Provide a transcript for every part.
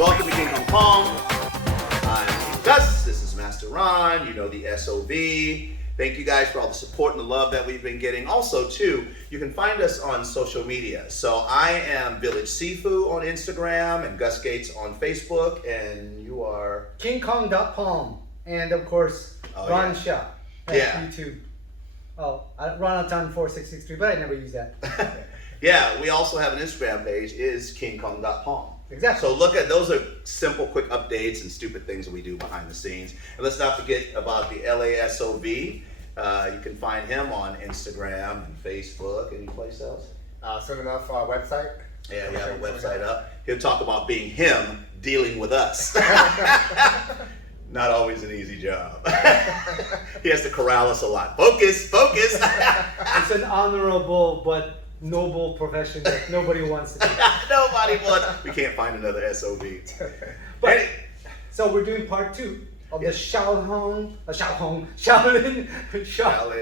Welcome to King Hong Kong. I'm Gus. This is Master Ron. You know the SOV. Thank you guys for all the support and the love that we've been getting. Also, too, you can find us on social media. So I am Village Sifu on Instagram and Gus Gates on Facebook, and you are KingKong.palm, and of course Ron Xiao at YouTube. Oh, Ronalton4663, but I never use that. Yeah, we also have an Instagram page, is KingKong.palm. Exactly. So look at, those are simple, quick updates and stupid things that we do behind the scenes. And let's not forget about the LASOV. You can find him on Instagram and Facebook. Any place else? Soon enough, website. Yeah, we have a website up. He'll talk about being him dealing with us. Not always an easy job. He has to corral us a lot. Focus, focus. It's an honorable but noble profession that nobody wants to do. Nobody wants. We can't find another SOB. But, so we're doing part 2 of the Shaolin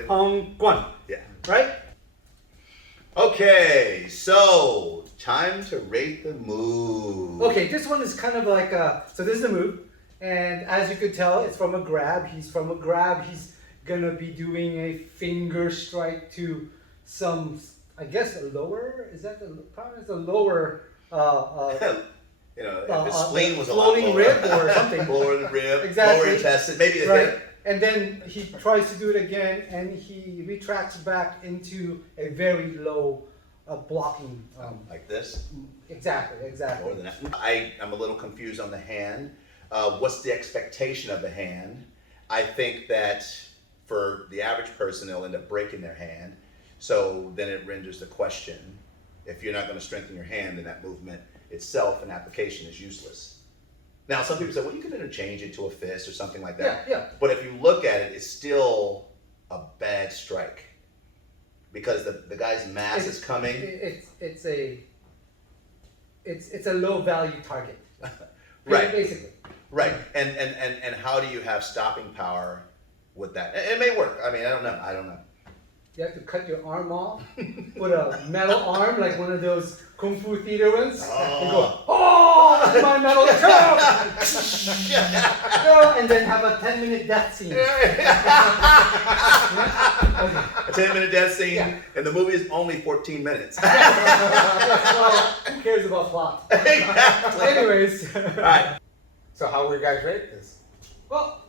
Hong Quan. Yeah. Right? Okay, so time to rate the move. Okay, this one is kind of like so this is the move, and as you could tell, it's from a grab. He's from a grab. He's gonna be doing a finger strike to some, I guess, a lower. Is that probably the lower? You know, if his spleen was a lot floating lower. rib or something. Lower the rib, Exactly. lower intestine, maybe the Right, hip. and then he tries to do it again, and he retracts back into a very low blocking. Like this. Exactly. More than that. I'm a little confused on the hand. What's the expectation of the hand? I think that for the average person, they'll end up breaking their hand. So then it renders the question, if you're not going to strengthen your hand, then that movement itself and application is useless. Now, some people say, well, you can interchange it to a fist or something like that. Yeah. But if you look at it, it's still a bad strike because the guy's mass is coming. It's a low value target. Right. Basically. Right. And how do you have stopping power with that? It may work. I mean, I don't know. You have to cut your arm off, put a metal arm, like one of those Kung Fu theater ones, and go, oh, that's my metal arm! And then have a 10-minute death scene. A 10-minute death scene, and the movie is only 14 minutes. Well, who cares about plot? Exactly. Anyways. All right. So how would you guys rate this? Well,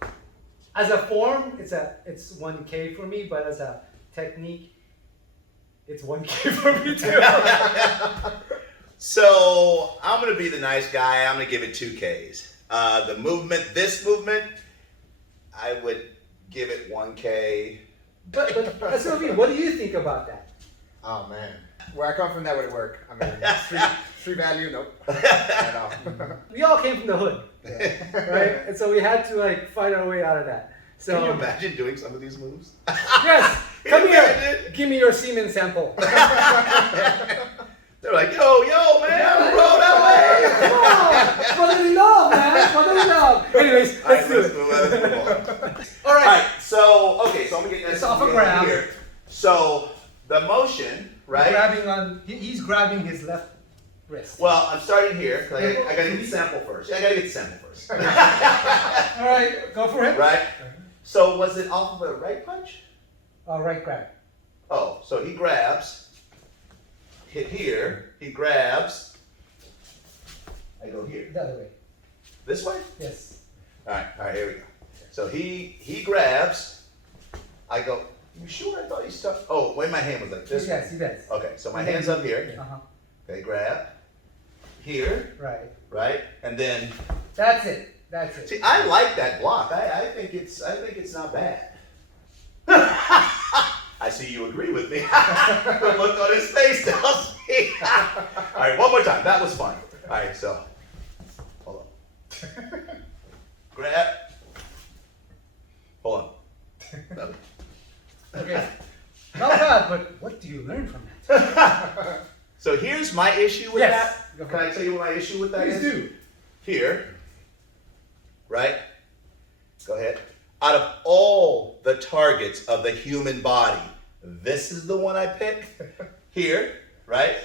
as a form, it's 1K for me, but as a technique, it's 1K for me too. So I'm gonna be the nice guy. I'm gonna give it 2Ks. This movement, I would give it 1K. But SOB, what do you think about that? Oh man, where I come from, that would work. I mean, street value, nope. At all. We all came from the hood, right? And so we had to fight our way out of that. So Can you imagine doing some of these moves? yes, come here, give me your semen sample. They're like, yo, man, roll that way. Brotherly love, man, brotherly love. Anyways, let's do it. Let's move on. All right. So I'm gonna get this. It's off a grab. Here. So the motion, right? He's grabbing his left wrist. Well, I'm starting here because I gotta get the sample first. All right, go for it. Right. So was it off of a right punch? Right grab. Oh, so he grabs. Hit here. He grabs. I go here. The other way. This way? Yes. All right, here we go. So he grabs. I go. You sure? I thought he stuck. Oh, wait, my hand was like this. Yes, he does. Okay, so my hand's up here. Uh-huh. Okay, grab. Here. Right. Right, and then. That's it. See, I like that block. I think it's not bad. I see you agree with me. The look on his face tells me. All right, one more time. That was fun. All right, so hold on. Grab. Hold on. Okay. Not bad, but what do you learn from that? So here's my issue with Yes. that. Can I tell you what my issue with that Please is? do. Here. Right? Go ahead. Out of all the targets of the human body, this is the one I pick. Here, right?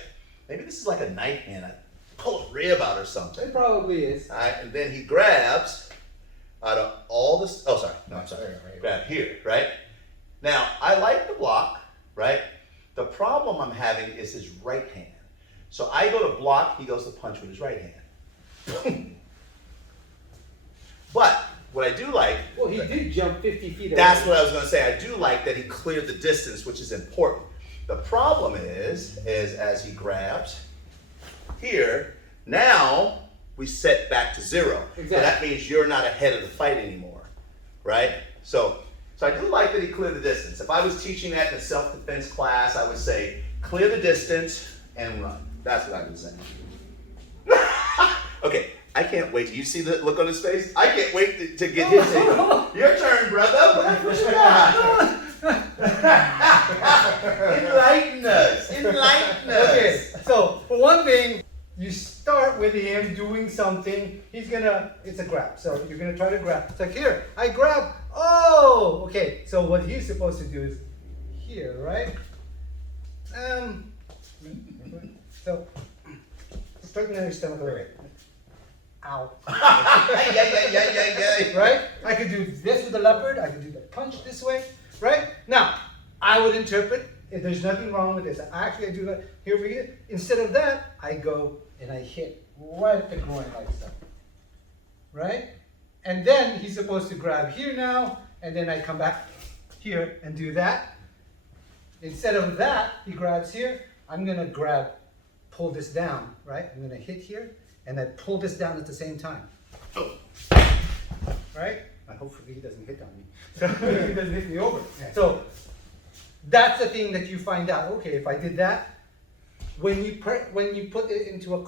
Maybe this is like a knife hand. pull a rib out or something. It probably is. Alright, and then he grabs out of all this, oh sorry, no I'm sorry, grab here, right? Now, I like the block, right? The problem I'm having is his right hand. So I go to block, he goes to punch with his right hand. But what I do like, Well, he did jump 50 feet away. that's what I was going to say. I do like that he cleared the distance, which is important. The problem is as he grabs here, now we set back to 0. Exactly. So that means you're not ahead of the fight anymore, right? So I do like that he cleared the distance. If I was teaching that in a self-defense class, I would say clear the distance and run. That's what I would say. Okay, I can't wait. You see the look on his face? I can't wait to get his in. Your turn, brother. What you got? Enlighten us. Enlighten us. Okay, so for one thing, you start with him doing something. It's a grab. So you're gonna try to grab. It's like here, I grab. Oh, okay. So what he's supposed to do is here, right? So straighten out your stomach a little bit. Ow. Yeah. Right? I could do this with the leopard. I could do the punch this way. Right? Now, I would interpret if there's nothing wrong with this. Actually, I do that. Here we go. Instead of that, I go and I hit right at the groin like so. Right? And then he's supposed to grab here now, and then I come back here and do that. Instead of that, he grabs here. I'm gonna grab, pull this down, right? I'm gonna hit here, and then pull this down at the same time. Oh. Right? Hopefully he doesn't hit on me. So he doesn't hit me over. So that's the thing that you find out. Okay, if I did that, when you put it into a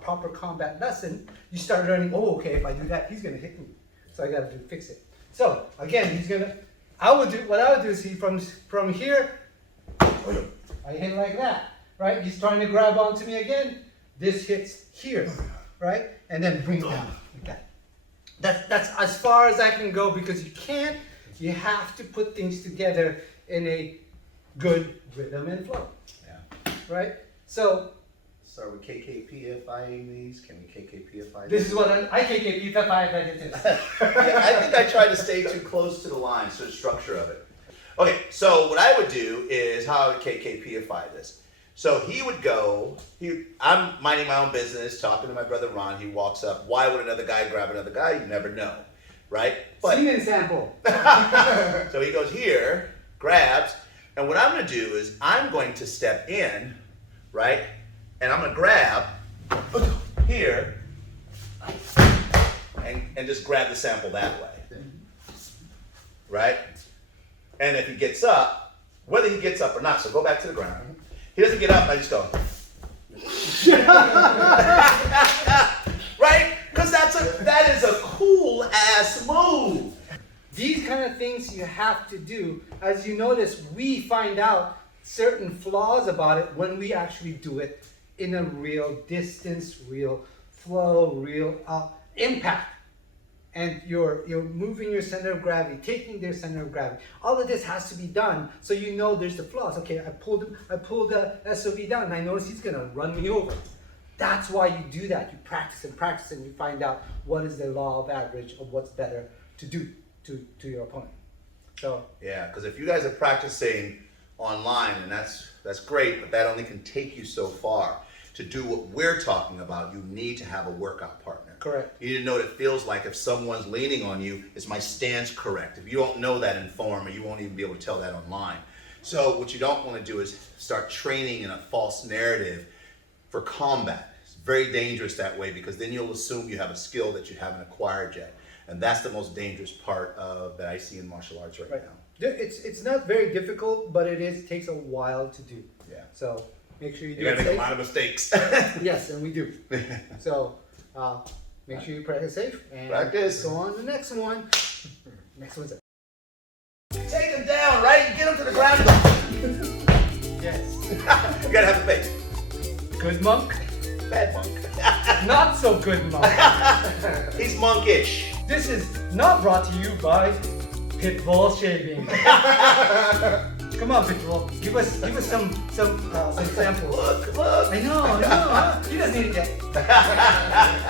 proper combat lesson, you start learning. Oh, okay, if I do that, he's gonna hit me. So I gotta fix it. So again, what I would do is from here, I hit like that, right? He's trying to grab onto me again. This hits here, right? And then bring it down like that. That's as far as I can go because you have to put things together in a good rhythm and flow. Yeah. Right? So are we KKPFIing these? Can we KKPFI this is what I KKP if I did this. Yeah, I think I tried to stay too close to the line, so the structure of it. Okay, so what I would do is how I would KKPFI this. So he would go, I'm minding my own business, talking to my brother Ron, he walks up. Why would another guy grab another guy? You never know, right? Semen sample. So he goes here, grabs, and what I'm gonna do is I'm going to step in, right? And I'm gonna grab here and just grab the sample that way, right? And if he gets up, whether he gets up or not, so go back to the ground. He doesn't get up, I just go. Right? Because that is a cool ass move. These kind of things you have to do. As you notice, we find out certain flaws about it when we actually do it in a real distance, real flow, real impact. And you're moving your center of gravity, taking their center of gravity. All of this has to be done so you know there's the flaws. Okay, I pulled the SOV down and I notice he's gonna run me over. That's why you do that. You practice and you find out what is the law of average of what's better to do to your opponent. So yeah, because if you guys are practicing online, and that's great, but that only can take you so far. To do what we're talking about, you need to have a workout partner. correct. You need to know what it feels like if someone's leaning on you. Is my stance correct? If you don't know that in form, or you won't even be able to tell that online. So what you don't want to do is start training in a false narrative for combat. It's very dangerous that way because then you'll assume you have a skill that you haven't acquired yet. And that's the most dangerous part that I see in martial arts right now. It's not very difficult, but takes a while to do. Yeah. So make sure you do You gotta it make a safe. lot of mistakes. Yes, and we do. So make sure you practice safe and Practice. go on to the next one. Next one's Take him down, right? You get him to the ground. yes. You gotta have a face. Good monk, Bad monk. not so good monk. He's monkish. This is not brought to you by Pitbull Shaving. Come on, Pitbull. Give us some samples. Look, look. I know. He doesn't need it yet.